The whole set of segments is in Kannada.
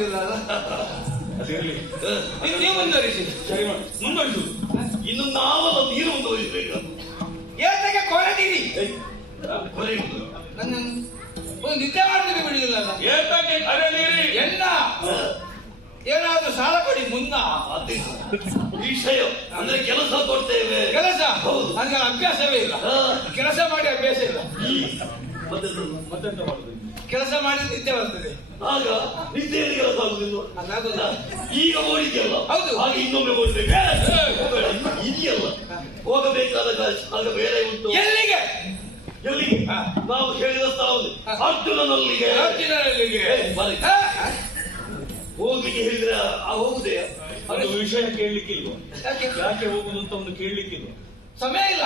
ಆಗುದಿಲ್ಲ ಅಲ್ಲ. ನೀವು ಮುಂದುವರಿಸಿ. ಸರಿ ಮಾಡಿ ಮುಂದುವರಿಸು. ಇನ್ನು ನಾವಲ್ಲ ನೀರು ಮುಂದುವರಿಸಬೇಕು. ಏತಕ್ಕೆ ಕೊರತೀರಿ? ಕೊರೆ ನನ್ನ ಒಂದು ನಿದ್ದೆ ಮಾಡ್ತೀರಿ ಬಿಡುದಿಲ್ಲ ಅಲ್ಲ. ಏತಕ್ಕೆ ಕರೆಯಲಿರಿ? ಎನ್ನ ಏನಾದ್ರೂ ಸಾಲ ಕೊಡಿ ಮುನ್ನ. ವಿಷಯ ಅಂದ್ರೆ ಕೆಲಸ ಕೊಡ್ತೇವೆ. ಕೆಲಸ ನನಗೆ ಅಭ್ಯಾಸವೇ ಇಲ್ಲ. ಕೆಲಸ ಮಾಡಿ ಅಭ್ಯಾಸ ಇಲ್ಲ. ಮತ್ತೆಂತ ಮಾಡುದು? ಕೆಲಸ ಮಾಡಿ ನಿದ್ದೆ ಬರ್ತದೆ. ಆಗ ನಿದ್ದೆಯಲ್ಲಿ ಕೆಲಸ ಆಗುದಿಲ್ಲ. ಅದಾಗುದಿಲ್ಲ. ಈಗ ಓಡಿದ್ಯಲ್ಲ, ಹೌದು. ಹಾಗೆ ಇನ್ನೊಮ್ಮೆ ಓಡ್ಬೇಕು. ಇದೆಯಲ್ಲ ಹೋಗಬೇಕಾದ ಆಗ ಬೇರೆ ಉಂಟು. ಎಲ್ಲಿಗೆ? ಎಲ್ಲಿಗೆ? ನಾವು ಹೇಳಿದ ಸ್ಥಳದಲ್ಲಿ ಅರ್ಜುನನಲ್ಲಿಗೆ. ಅರ್ಜುನನಲ್ಲಿಗೆ ಹೋಗ್ಲಿಕ್ಕೆ ಹೇಳಿದ್ರೆ ಹೋಗುದೇ? ಅದು ವಿಷಯ ಕೇಳಲಿಕ್ಕಿಲ್ವ? ಯಾಕೆ ಹೋಗುದು ಅಂತ ಒಂದು ಕೇಳಲಿಕ್ಕಿಲ್ವ? ಸಮಯ ಇಲ್ಲ.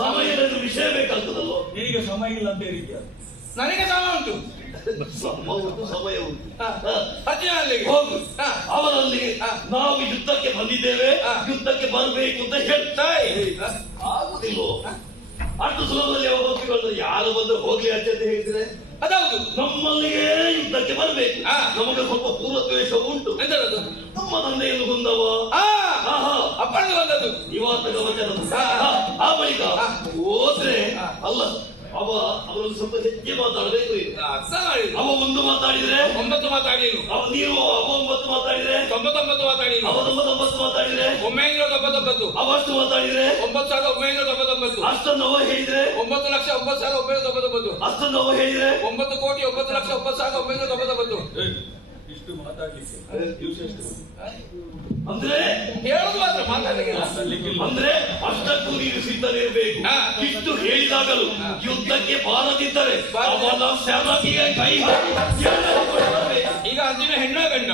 ಸಮಯ ವಿಷಯ ಬೇಕಾಗ್ತದಲ್ವ? ನಿನಗೆ ಸಮಯ ಇಲ್ಲ ಅಂತ ಹೇಳಿದ್ಯಾ? ನನಗೆ ಸಮಯ ಉಂಟು. ಸಮಯ ಉಂಟು. ಅರ್ಜುನನಲ್ಲಿಗೆ ಹೋಗು. ಅವನಲ್ಲಿ ನಾವು ಯುದ್ಧಕ್ಕೆ ಬಂದಿದ್ದೇವೆ, ಯುದ್ಧಕ್ಕೆ ಬರಬೇಕು ಅಂತ ಹೇಳ್ತಾ ಆಗುದಿಲ್ವೋ? ಅಷ್ಟು ಸುಲಭದಲ್ಲಿ ಅವರು ಒಪ್ಪಿಕೊಳ್ಳೋದು. ಯಾರು ಬಂದು ಹೋಗ್ಲಿ ಅಜ್ಜ ಅಂತ ಹೇಳಿದ್ರೆ ಅದೌದು. ನಮ್ಮಲ್ಲಿಗೆ ಯುದ್ಧಕ್ಕೆ ಬರಬೇಕು. ನಮಗೆ ಸ್ವಲ್ಪ ಪೂರ್ವದ್ವೇಷ ಉಂಟು. ಎಂತದ್ದು? ನಮ್ಮ ತಂದೆಯನ್ನು ಕೊಂದವ ಅಪ್ಪಣೆ ಬಂದದ್ದು ಇವತ್ತ ಗಮನದ್ದು. ಆ ಬಳಿಕ ಹೋದ್ರೆ ಅಲ್ಲ ಅವರೊಂದು ಸ್ವಲ್ಪ ಹೆಚ್ಚೆ ಮಾತಾಡಬೇಕು. ಅವ ಒಂದು ಮಾತಾಡಿದ್ರೆ 9 ಮಾತಾಡಿರು. ನೀರು ಅವ 9 ಮಾತಾಡಿದ್ರೆ 99 ಮಾತಾಡಿರು. ಅವ 99 ಮಾತಾಡಿದ್ರೆ 999. ಅವಷ್ಟು ಮಾತಾಡಿದ್ರೆ 9,999. ಅಷ್ಟನ್ನು ಅವ ಹೇಳಿದ್ರೆ 9,09,999. ಅಷ್ಟನ್ನು ಅವ ಹೇಳಿದ್ರೆ 9,09,09,999. ಇಷ್ಟು ಮಾತಾಡ್ಲಿಕ್ಕೆ ದಿವಸ ಎಷ್ಟು? ಅಂದ್ರೆ ಹೇಳುದು ಮಾತ್ರ ಮಾತಾಡಲಿಕ್ಕೆ. ಅಂದ್ರೆ ಅಷ್ಟಕ್ಕೂ ನೀನು ಸಿದ್ಧನಿರಬೇಕು. ಇಷ್ಟು ಹೇಳಿದಾಗಲೂ ಯುದ್ಧಕ್ಕೆ ಬಾರದಿದ್ದರೆ ಅವನ ಶವಕ್ಕೆ ಕೈ ಹಾಕಿ ಈಗ ಅರ್ಜುನ ಹೆಣ್ಣ ಗಂಡ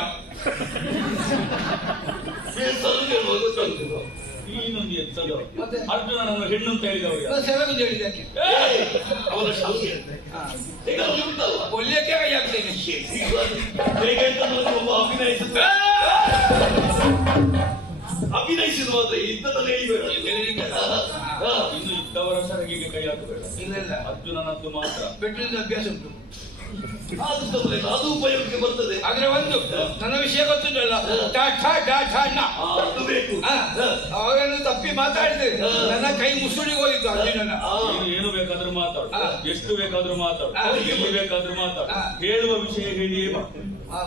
ಇನ್ನೊಂದು ಎಂತದ್ದು? ಅರ್ಜುನನನ್ನು ಹೆಣ್ಣು ಅಂತ ಹೇಳಿದವರು ಸೆರಗುಂಜ ಹೇಳಿದಕ್ಕೆ ಅವನ ಶಾಲೆ ಈಗ ಉಂಟಲ್ಲ ಕೊಲ್ಲಿಯಕ್ಕೆ ಕೈ ಹಾಕ್ತೇನೆ. ಹೇಗೆ ಅಂತ ಒಬ್ಬ ಅಭಿನಯಿಸಿದ ಮಾತ್ರ ಯುದ್ಧದಲ್ಲಿ ಹೇಳಿಬೇಡ. ಇನ್ನು ಇದ್ದವರ ಸರಗಿಗೆ ಕೈ ಹಾಕಬೇಡ. ಇಲ್ಲ ಇಲ್ಲ, ಅರ್ಜುನನದ್ದು ಮಾತ್ರ ಬೆಟ್ಟದಿಂದ ಅಭ್ಯಾಸ ಉಂಟು. ಅದು ಉಪಯೋಗಕ್ಕೆ ಬರ್ತದೆ. ಆದ್ರೆ ಒಂದು ನನ್ನ ವಿಷಯ ಗೊತ್ತುಂಟಲ್ಲ, ಅದು ಬೇಕು. ಅವರನ್ನು ತಪ್ಪಿ ಮಾತಾಡಿದೆ ನನ್ನ ಕೈ ಮುಸುಳಿಗೆ ಹೋಗಿತ್ತು ಅರ್ಜುನನ. ಏನು ಬೇಕಾದ್ರೂ ಮಾತಾಡು, ಎಷ್ಟು ಬೇಕಾದ್ರೂ ಮಾತಾಡು, ಎಲ್ಲಿ ಬೇಕಾದ್ರೂ ಮಾತಾಡು, ಹೇಳುವ ವಿಷಯ ಹೇಳಿಯೇ ಬಾ.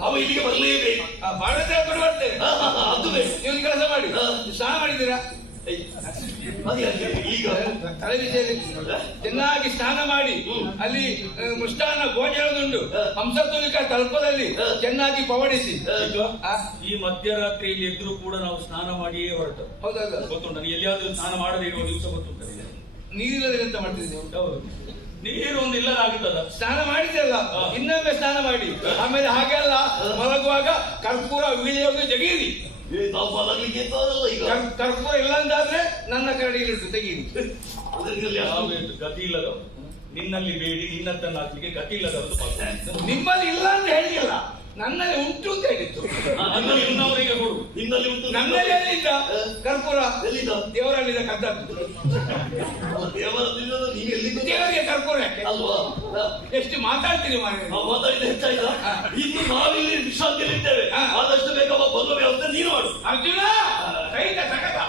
ಅವ ಇಲ್ಲಿಗೆ ಬರಲೇಬೇಕು. ಮಾಡಿದ್ರೆ ಕೊಟ್ಟು ಬರ್ತೇನೆ. ಅದು ಬೇಕು. ನೀವು ಕೆಲಸ ಮಾಡಿ. ಸ್ನಾನ ಮಾಡಿದ್ದೀರಾ? ಈಗ ತಲೆ ವಿಷಯದಲ್ಲಿ ಚೆನ್ನಾಗಿ ಸ್ನಾನ ಮಾಡಿ ಅಲ್ಲಿ ಮುಷ್ಟಾನ ಭೋಜನದುಂಟು ಹಂಸತುಲಿಕ ತಲ್ಪದಲ್ಲಿ ಚೆನ್ನಾಗಿ ಪವಡಿಸಿ. ಈ ಮಧ್ಯರಾತ್ರಿಯಲ್ಲಿ ಎದ್ರು ಕೂಡ ನಾವು ಸ್ನಾನ ಮಾಡಿಯೇ ಹೊರಟು. ಹೌದಲ್ಲ? ಗೊತ್ತುಂಟ ನೀ ಎಲ್ಲಿಯಾದ್ರೂ ಸ್ನಾನ ಮಾಡದೇ ಇರುವ ದಿವಸ ಗೊತ್ತುಂಟ? ನೀರಿಲ್ಲದೆ ಎಂತ ಮಾಡ್ತಿದ್ದೀವಿ? ನೀರು ಒಂದು ಇಲ್ಲದಾಗುತ್ತದ. ಸ್ನಾನ ಮಾಡಿದೆಲ್ಲ ಇನ್ನೊಮ್ಮೆ ಸ್ನಾನ ಮಾಡಿ ಆಮೇಲೆ ಹಾಗೆಲ್ಲ ಮಲಗುವಾಗ ಕರ್ಪೂರ ವೀಳ್ಯವಾಗಿ ಜಗೀರಿ. ಕರ್ಪೂರ ಇಲ್ಲ ಅಂತಾದ್ರೆ ನನ್ನ ಕರಡಿಲಿಟ್ಟು ತೆಗೀರಿ. ಗತಿ ಇಲ್ಲದವರು ನಿನ್ನಲ್ಲಿ ಬೇಡಿ ನಿನ್ನತ್ತನ್ನು ಹಾಕ್ಲಿಕ್ಕೆ ಗತಿ ಇಲ್ಲದವರು. ನಿಮ್ಮಲ್ಲಿ ಇಲ್ಲ ಅಂತ ಹೇಳಿಲ್ಲ, ನನ್ನಲ್ಲಿ ಉಂಟು ಅಂತ ಹೇಳಿತ್ತು. ಇನ್ನವರಿಗೆ ಕೊಡು. ನಿನ್ನಲ್ಲಿ ಉಂಟು. ನನ್ನಲ್ಲಿ ಎಲ್ಲಿದ್ದ ಕರ್ಪೂರ? ಎಲ್ಲಿದ್ದ? ದೇವರಲ್ಲಿದ್ದ ಕದ್ದದ್ದು. ದೇವರಿಗೆ ಕರ್ಪೂರ ಯಾಕೆ ಅಲ್ವಾ? ಎಷ್ಟು ಮಾತಾಡ್ತೀನಿ ಮಾತಾಡಿದ ಹೆಚ್ಚಾಯ್ತಾ? ಇನ್ನು ನಾವಿಲ್ಲಿ ವಿಶ್ರಾಂತಿಯಲ್ಲಿದ್ದೇವೆ. ಆದಷ್ಟು ಬೇಗ ಬರುವ ವ್ಯವಸ್ಥೆ ನೀನು ಮಾಡು. ಅರ್ಜುನ ಕೈತ ತಗದ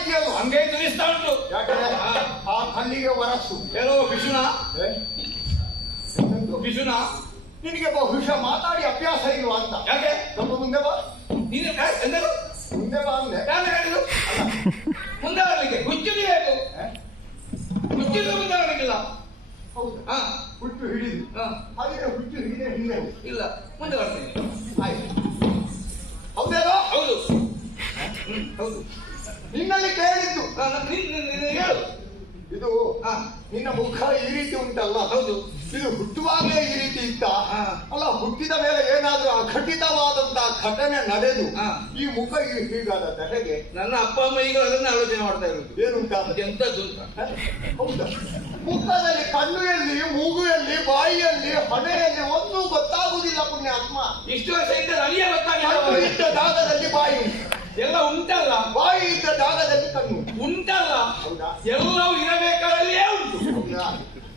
ಇದೆಯಲ್ಲ ಹಂಗೆ ತುರಿಸ್ತಾ ಉಂಟು. ಯಾಕಂದ್ರೆ ಆ ಕಣ್ಣಿಗೆ ವರಸ್ಸು ಏನೋ ಪಿಶುನ ಪಿಶುನ ನಿನಗೆ ಬಹುಶಃ ಮಾತಾಡಿ ಅಭ್ಯಾಸ ಇಲ್ವಾ ಅಂತ. ಯಾಕೆ ನಮ್ಮ ಮುಂದೆ ಬಾ, ನೀನು ಎಂದರು ಮುಂದೆ ಬಾ ಅಂದೆ. ಯಾರು ಹೇಳಿದ್ರು ಮುಂದೆ ಬರಲಿಕ್ಕೆ ಹುಚ್ಚುಗೆ ಬೇಕು. ಹುಚ್ಚಿಗೆ ಮುಂದೆ ಬರಲಿಕ್ಕಿಲ್ಲ. ಹೌದು, ಹಾ ಹುಟ್ಟು ಹಿಡಿದು ಹಾ ಹಾಗಿದ್ರೆ ಹುಟ್ಟು ಹಿಡಿದ್ರೆ ಹಿಂದೆ ಹೋಗು. ಇಲ್ಲ ಮುಂದೆ ಬರ್ತೇನೆ. ಆಯ್ತು, ಹೌದೇನೋ? ಹೌದು ಹೌದು. ನಿನ್ನಲ್ಲಿ ಕೇಳಿದ್ದು ನೀನು ಹೇಳು. ಇದು ಹಾ ನಿನ್ನ ಮುಖ ಈ ರೀತಿ ಉಂಟಲ್ಲ, ಹೌದು. ಇದು ಹುಟ್ಟುವಾಗಲೇ ಈ ರೀತಿ ಇತ್ತ? ಹಾ. ಅಲ್ಲ, ಹುಟ್ಟಿದ ಮೇಲೆ ಏನಾದ್ರೂ ಅಘಟಿತವಾದಂತಹ ಘಟನೆ ನಡೆದು ಹಾ. ಈ ಮುಖ ಹೀಗಾದ ಹೇಗೆ? ನನ್ನ ಅಪ್ಪ ಅಮ್ಮ ಈಗ ಅದನ್ನ ಆಲೋಚನೆ ಮಾಡ್ತಾ ಇರೋದು. ಏನುಂಟ ಎಂತದ್ದು ಅಂತ. ಹೌದಾ? ಮುಖದಲ್ಲಿ ಕಣ್ಣು ಎಲ್ಲಿ, ಮೂಗು ಎಲ್ಲಿ, ಬಾಯಿಯಲ್ಲಿ, ಹಣೆಯಲ್ಲಿ ಒಂದೂ ಗೊತ್ತಾಗುವುದಿಲ್ಲ ಪುಣ್ಯಾತ್ಮ. ಇಷ್ಟು ವರ್ಷದಿಂದ ನನಗೆ ಕಣ್ಣು ಗೊತ್ತಾಗಿಲ್ಲ. ಇದ್ದ ಜಾಗದಲ್ಲಿ ಬಾಯಿ ಉಂಟು, ಎಲ್ಲ ಉಂಟಲ್ಲ. ಬಾಯಿ ಇದ್ದ ಜಾಗದಲ್ಲಿ ಕಣ್ಣು ಉಂಟಲ್ಲ. ಹೌದಾ? ಎಲ್ಲವೂ ಇರಬೇಕಾದಲ್ಲಿಯೇ ಉಂಟು. ಹೌದಾ?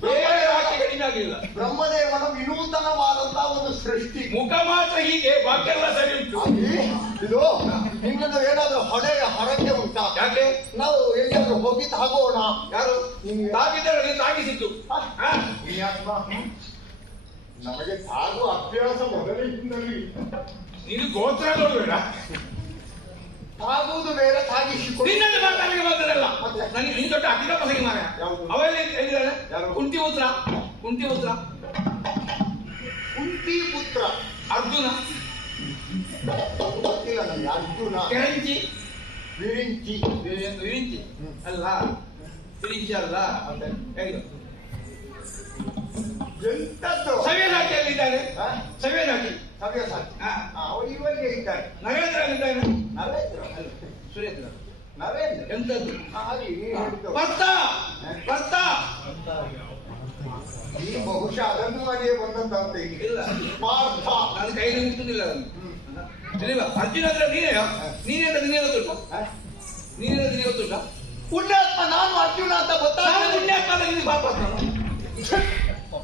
ಬೇರೆ ವಾಕ್ಯ ಕಡಿಮೆ ಆಗಿಲ್ಲ. ಬ್ರಹ್ಮದೇವನ ವಿನೂತನವಾದಂತಹ ಒಂದು ಸೃಷ್ಟಿ. ಮುಖ ಮಾತ್ರ ಹೀಗೆ, ಬಾಕಿ ಎಲ್ಲ ಸರಿ ಉಂಟು. ಹಾಗೆ ಇದು ನಿನ್ನದು ಏನಾದ್ರೂ ಹಳೆಯ ಹರಕೆ ಉಂಟಾ? ಯಾಕೆ ನಾವು ಎಲ್ಲಿಯಾದ್ರೂ ಹೋಗಿ ತಾಗೋಣ. ಯಾರು ನಿಮ್ಗೆ ತಾಗಿದ್ದಾರೆ? ನೀನು ತಾಗಿಸಿದ್ದು. ಹಾ? ಪುಣ್ಯಾತ್ಮ, ನಮಗೆ ತಾಗುವ ಅಭ್ಯಾಸ ಮೊದಲಿಂದಲೂ ನೀನು ಗೋತ್ರ ನೋಡ್ಬೇಡ. ತಾಗುವುದು ಬೇರೆ, ತಾಗಿಸಿಕೊಂಡು ನಿನ್ನಲ್ಲಿ ಮಾತಾಡಲಿಕ್ಕೆ ಬಂದದಲ್ಲ. ಮತ್ತೆ? ನನಗೆ ನೀನು ದೊಡ್ಡ ಅಕ್ಕಿದ ಪಸಗಿ ಮಾರ. ಯಾವುದು? ಅವೆಲ್ಲ ಎಲ್ಲಿದ್ದಾರೆ? ಯಾರು? ಕುಂತಿ ಉತ್ರ, ಕುಂತಿ ಉತ್ರ, ಕುಂತಿ ಪುತ್ರ. ಅರ್ಜುನ, ಗೊತ್ತಿಲ್ಲ ನನಗೆ. ಅರ್ಜುನ, ಕೆರಂಚಿ, ವಿರಿಂಚಿ. ವಿರಿಂಚಿ ಅಲ್ಲ, ವಿರಿಂಚಿ ಅಲ್ಲ. ಹೇಗೆ ಎಂತದ್ದು? ಸವ್ಯಸಾಚಿಯಲ್ಲಿದ್ದಾರೆ. ಹಾ? ಸವ್ಯಸಾಚಿ ಸವ್ಯಸಾಚಿ. ಹಾ. ಅವರು ಇವರಿಗೆ ಇದ್ದಾರೆ. ನರೇಂದ್ರ ಇದ್ದಾನೆ. ನರೇಂದ್ರ ಅಲ್ಲ, ಸುರೇಂದ್ರ. ನರೇಂದ್ರ ಎಂತದ್ದು? ಹಾಗೆ ನೀನು ಹೇಳಿದ್ದು. ಭರ್ತ, ಭರ್ತ. ಈ ಬಹುಶಃ ಅದನ್ನು ಮಾಡಿಯೇ ಬಂದಂತ ಈಗ. ಇಲ್ಲ, ಪಾರ್ಥ. ನಾನು ಕೈಲಿ ಮುಟ್ಟುದಿಲ್ಲ ಅದನ್ನು. ತಿಳಿವಾ? ಅರ್ಜುನ ಅಂದ್ರೆ ನೀನೇ ನೀನೇಂತ ನಿನಗೆ ಗೊತ್ತುಂಟ? ಹಾ? ನೀನೇಂತ ನಿನಗೆ ಗೊತ್ತುಂಟ? ಪುಣ್ಯಾತ್ಮ, ನಾನು ಅರ್ಜುನ ಅಂತ ನಾನು ಗೊತ್ತಾಗ ಪುಣ್ಯಾತ್ಮ ಅಂದ್ರೆ ನಿನಗೆ ಪಾಪ ನಾನು.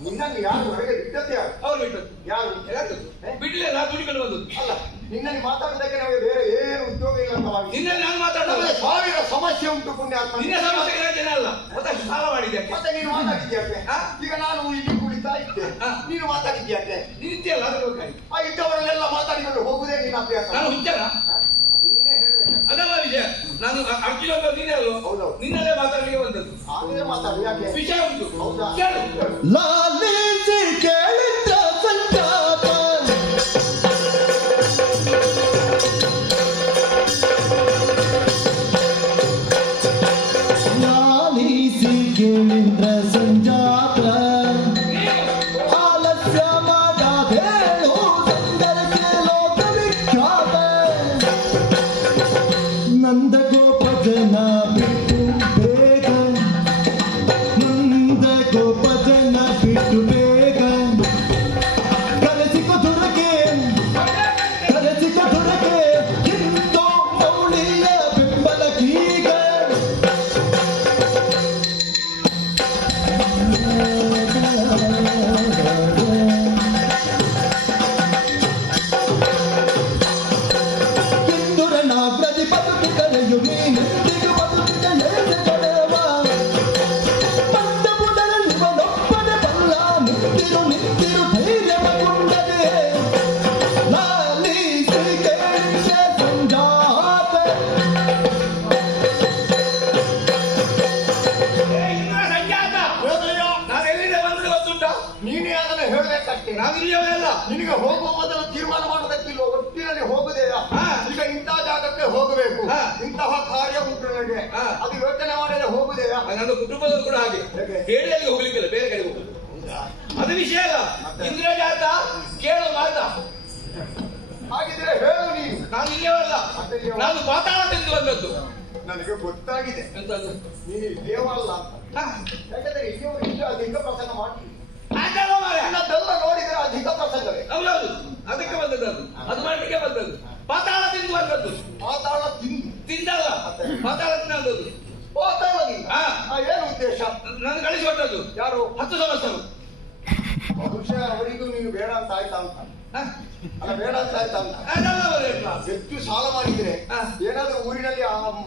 ನಿನ್ನನ್ನು ಯಾರು ಹೊರಗೆ ಬಿಟ್ಟದ್ದೆ ಯಾರು? ಅವ್ರು ಬಿಟ್ಟದ್ದು. ಯಾರು? ಯಾರು ಬಿಡ್ಲಿಲ್ಲ, ನಾನು ದುಡಿಕೊಂಡು ಬಂದದ್ದು. ಅಲ್ಲ, ನಿನ್ನಲ್ಲಿ ಮಾತಾಡೋದಕ್ಕೆ ನಮಗೆ ಬೇರೆ ಏನು ಉದ್ಯೋಗ ಇಲ್ಲ ಅಂತ ಭಾವಿಸಿ. ನಿನ್ನಲ್ಲಿ ನಾನು ಮಾತಾಡೋದು. ನಮಗೆ ಸಾವಿರ ಸಮಸ್ಯೆ ಉಂಟು ಪುಣ್ಯಾತ್ಮ. ನಿನ್ನ ಸಮಸ್ಯೆಗಳ ಜನ ಅಲ್ಲ, ಮತ್ತೆ ಸಾಲ ಮಾಡಿದ್ಯಾಕೆ? ಮತ್ತೆ ನೀನು ಮಾತಾಡಿದ್ಯಾಕೆ? ಹಾ? ಈಗ ನಾನು ಇಲ್ಲಿ ಕುಳಿತಾ ಇದ್ದೆ, ಹಾ. ನೀನು ಮಾತಾಡಿದ್ಯಾಕೆ? ನಿಂತಿಯಲ್ಲ ಅದ್ರ ಬೇಕಾಗಿ. ಆ ಇದ್ದವರನ್ನೆಲ್ಲ ಮಾತಾಡಿಕೊಂಡು ಹೋಗುದೇ ನಿನ್ನ ಅಭ್ಯಾಸ. ನಾನು ಹುಚ್ಚನ? ಹಾ? ಅದು ನೀನೇ ಹೇಳ್ಬೇಕು. ಅದಲ್ಲ ವಿಷಯ. ನಾನು ಅರ್ಜುನ ಅಂತ ನೀನೇ ಅಲ್ವ? ಹೌದು. ನಿನ್ನಲ್ಲೇ ಮಾತಾಡಲಿಕ್ಕೆ ಬಂದದ್ದು. ಆಗಲೇ ಮಾತಾಡು. ಯಾಕೆ? ವಿಷಯ ಉಂಟು. ಹೌದಾ? ಕೇಳು. ಲಾಲಿಸಿ ಕೇಳಿದ ಸಂಜಾತ ಲಾಲಿಸಿ ಕೇಳಿದ್ರ ಸಂಜಾತ ಆಲಸ್ಯ ಮಾಡದೇಳು ಸಂದರ್ಭ ಲೋಕ ವಿಖ್ಯಾತ ನಂದ ಗೋಪ ಜನ ಬಿಟ್ಟು ಬೇಗ ನಂದ ಗೋಪ ಜನ ಬಿಟ್ಟು ಬೇಗ ಕಲಸಿಕೊ ದುರಗೆ ಇಂದೋ ಮೌಳಿಯ ಬೆಂಬಲಕ್ಕೀಗ ಕಿಂದುರನಾಗ್ರದಿ ಬದುಕಿದರೆಯು ನೀನೆಂದಿಗೂ ಬದುಕಿದ ಲೇಸ ಕಡೆವ ಪಂಚಪುಟರಲ್ಲಿವನೊಬ್ಬನ ಬಲ್ಲ ನಿಂತಿರು ಧೈರ್ಯವ ಕೊಂಡರೆ ಲಾಲಿಸಿ ಕೇಳಿದ ಸಂಜಾತ ಇಂದ್ರ ಸಂಜಾತ. ಹೋದಯ್ಯ, ನಾನು ಎಲ್ಲಿಂದ ಬಂದ್ರೆ ಗೊತ್ತುಂಟ? ನೀನೇ ಅದನ್ನು ಹೇಳಬೇಕಷ್ಟೇ. ನಾನು ಇಲ್ಲಿಯವಲ್ಲ. ನಿನಗೆ ಹೋಗುವ ಮೊದಲು ತೀರ್ಮಾನ ಮಾಡೋದಕ್ಕಿಲ್ಲ, ಒಟ್ಟಿನಲ್ಲಿ ಹೋಗುದೇಯಾ? ಹಾ. ಈಗ ಇಂತಹ ಜಾಗಕ್ಕೆ ಹೋಗಬೇಕು, ಹಾ. ಇಂತಹ ಕಾರ್ಯ ಉಂಟು ನನಗೆ, ಹಾ. ಅದು ಯೋಚನೆ ಮಾಡದೆ ಹೋಗುದೇಯಾ? ನನ್ನ ಕುಟುಂಬದವರು ಕೂಡ ಹಾಗೆ ಹೇಗೆ? ಹೇಳಿ ಅಲ್ಲಿಗೆ ಹೋಗ್ಲಿಕ್ಕಿಲ್ಲ, ಬೇರೆ ಕಡೆ ಹೋಗುದು. ಅದು ವಿಷಯ ಅಲ್ಲ. ಮತ್ತೆ? ಇಂದ್ರಜಾತ ಕೇಳು ಮಾತಾ. ಹಾಗಿದ್ರೆ ಹೇಳು ನೀನು. ನಾನು ಇಲ್ಲಿಯವಲ್ಲ. ಮತ್ತೆ ಇಲ್ಲಿಯವ? ನಾನು ಪಾತಾಳದಿಂದ ಬಂದದ್ದು. ನನಗೆ ಗೊತ್ತಾಗಿದೆ ಎಂತದ್ದು? ನೀನು ದೇವರಲ್ಲ ಅಂತ. ಹಾ. ಯಾಕಂದ್ರೆ ಇಲ್ಲಿಯವರು ಇಷ್ಟು ಅಧಿಕ ಪ್ರಸಂಗ ಮಾಡಿ ಅದಲ್ಲ ಮಾರ್ರೆ. ನನ್ನದೆಲ್ಲ ನೋಡಿದ್ರೆ ಅಧಿಕ ಪ್ರಸಂಗವೇ. ಹೌದೌದು, ಅದಕ್ಕೆ ಬಂದದ್ದು. ಅದು ಮಾಡ್ಲಿಕ್ಕೆ ಬಂದದ್ದು. ಪಾತಾಳದಿಂದ ಬಂದದ್ದು. ಮಾತಾಡ ತಿಂದು ತಿಂದಲ್ಲ, ಪಾತಾಳದಿಂದ ಬಂದದ್ದು. ಮಾತಾಡೋದಿಲ್ಲ. ಹಾ. ಏನು ಉದ್ದೇಶ? ನಾನು ಯಾರು? 10 ಸಂವತ್ಸರ. ಬಹುಶಃ ಅವರಿಗೂ ನೀನು ಬೇಡ ಅಂತ ಆಯ್ತಾ ಅಂತ. ಹಾ? ಅಲ್ಲ ಬೇಡ ಅಂತ ಆಯ್ತಲ್ಲ. ಅದೆಲ್ಲ ಬರಲ್ಲ. ಹೆಚ್ಚು ಸಾಲ ಮಾಡಿದ್ರೆ ಏನಾದ್ರೂ ಊರಿನಲ್ಲಿ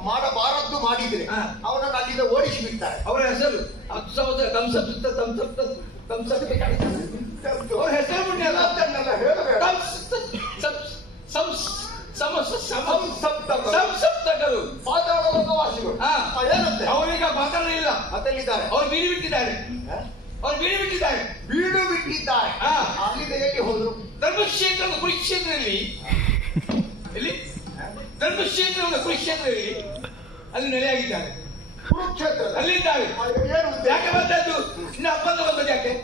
ಮಾಡಬಾರದ್ದು ಮಾಡಿದ್ರೆ ಅವನನ್ನು ಅಲ್ಲಿಂದ ಓಡಿಸಿ ಬಿಡ್ತಾರೆ. ಅವರ ಹೆಸರು ಅವ್ರ ಹೆಸರು ಬಿಟ್ಟಿಲ್ಲ ಅದನ್ನೆಲ್ಲ ಹೇಳಬೇಡ. ಸಂಸಪ್ತಕರು ಪಾತಾಳ ಲೋಕವಾಸಿಗಳು ಏನಂತೆ ಅವರೀಗ ಪಾತ್ರ ಇಲ್ಲ, ಮತ್ತಲ್ಲಿದ್ದಾರೆ. ಅವ್ರು ಬೀಡಿ ಬಿಟ್ಟಿದ್ದಾರೆ, ಅವ್ರು ಬೀಡಿ ಬಿಟ್ಟಿದ್ದಾರೆ, ಬೀಡು ಬಿಟ್ಟಿದ್ದಾರೆ. ಅಲ್ಲಿಂದ ಹೇಗೆ ಹೋದ್ರು? ಧರ್ಮಕ್ಷೇತ್ರದ ಕುರುಕ್ಷೇತ್ರದಲ್ಲಿ ಎಲ್ಲಿ ಧರ್ಮಕ್ಷೇತ್ರದ ಕುರುಕ್ಷೇತ್ರದಲ್ಲಿ ಅಲ್ಲಿ ನೆಲೆಯಾಗಿದ್ದಾರೆ. ಕುರುಕ್ಷೇತ್ರ ಅಲ್ಲಿದ್ದಾರೆ. ಏನು ಉದ್ದೇಶ? ಯಾಕೆ ಬಂದದ್ದು? ಇನ್ನು ಅಪ್ಪಂದ ಬಂದದ್ದು ಯಾಕೆ?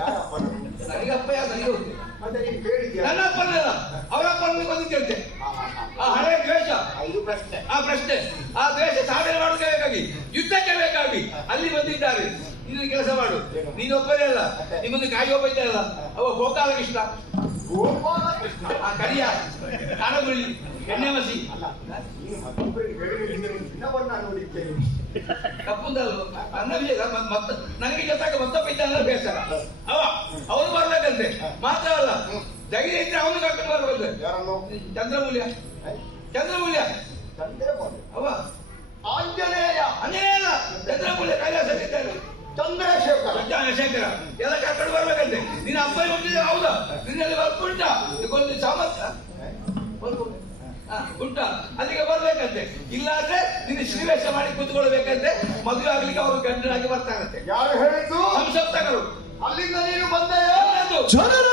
ಯಾರಪ್ಪನು? ನನಗೆ ಅಪ್ಪ ಯಾರು ನನಗೆ ಗೊತ್ತು. ಮತ್ತೆ ನೀನು ಕೇಳಿದ್ಯಾ? ನನ್ನ ಅಪ್ಪನಲ್ಲ, ಅವರ ಅಪ್ಪನಿಗೆ ಬಂದಿದ್ದಂತೆ. ಆ ಹಳೆಯ ದ್ವೇಷ, ಇದು ಪ್ರಶ್ನೆ. ಆ ಪ್ರಶ್ನೆ, ಆ ದ್ವೇಷ ಸಾಧನೆ ಮಾಡೋಕೆ ಬೇಕಾಗಿ, ಯುದ್ಧಕ್ಕೆ ಬೇಕಾಗಿ ಅಲ್ಲಿ ಬಂದಿದ್ದಾರೆ. ನೀನು ಕೆಲಸ ಮಾಡು, ನೀನು ಒಬ್ಬನೇ ಅಲ್ಲ, ನಿಮ್ಮೊಂದು ಕಾಯಿ ಒಬ್ಬ ಇದ್ದಲ್ಲ, ಅವ ಗೋಪಾಲಕೃಷ್ಣ, ಗೋಪಾಲಕೃಷ್ಣ. ಆ ಕರಿಯ ಕಾಣಗುಳ್ಳಿ ಎಣ್ಣೆ ಮಸಿ ಅಲ್ಲ, ನೀನು ಮತ್ತೊಬ್ಬರಿಗೆ ಹೇಳಿದ್ರೆ ಇನ್ನವನ್ನ ನೋಡಿದ್ದೇನೆ. ತಪ್ಪುಂದಲ್ಲ ನನ್ನ ವಿಷಯ. ನನಗೆ ಜೊತೆಗೆ ಮತ್ತೊಬ್ಬ ಇದ್ದಾನಲ್ಲ ಬೇಸರ, ಅವನು ಬರ್ಬೇಕಂತೆ. ಮಾತ್ರ ಅಲ್ಲ, ಜಗಿದೆ ಇದ್ರೆ ಅವನು ಕರ್ಕೊಂಡು ಬರ್ಬೇಕು. ಯಾರನ್ನು? ಚಂದ್ರಮೂಲ್ಯ, ಚಂದ್ರಮೂಲ್ಯ ಚಂದ್ರಮೌಳಿ. ಅವ ಆಂಜನೇಯ. ಅಂಜನೇ ಅಲ್ಲ, ಚಂದ್ರಮೂಲ್ಯ ಕೈಲಾಸಲ್ಲಿದ್ದಾರೆ. ಚಂದ್ರಶೇಖರ. ಶೇಖರ ಎಲ್ಲ ಕರ್ಕೊಂಡು ಬರ್ಬೇಕಂತೆ. ನಿನ್ನ ಅಪ್ಪ ಹುಟ್ಟಿದ್ರೆ ಹೌದಾ? ನಿನ್ನಲ್ಲಿ ಬರ್ಕೊಂಡ ಒಂದು ಸಾಮರ್ಥ್ಯ ಉಂಟ, ಅಲ್ಲಿಗೆ ಬರ್ಬೇಕಂತೆ. ಇಲ್ಲಾಂದ್ರೆ ನಿನ್ನ ಶ್ರೀವೇಷ ಮಾಡಿ ಕೂತ್ಕೊಳ್ಬೇಕಂತೆ. ಮದುವೆ ಆಗ್ಲಿಕ್ಕೆ ಅವರು ಗಂಡನಾಗಿ ಬರ್ತಾರಂತೆ. ಯಾರು ಹೇಳಿದ್ದು? ಸಂಸಪ್ತಕರು. ಅಲ್ಲಿಂದ ನೀನು ಬಂದೆಯಾ? ಅದು ಜನರ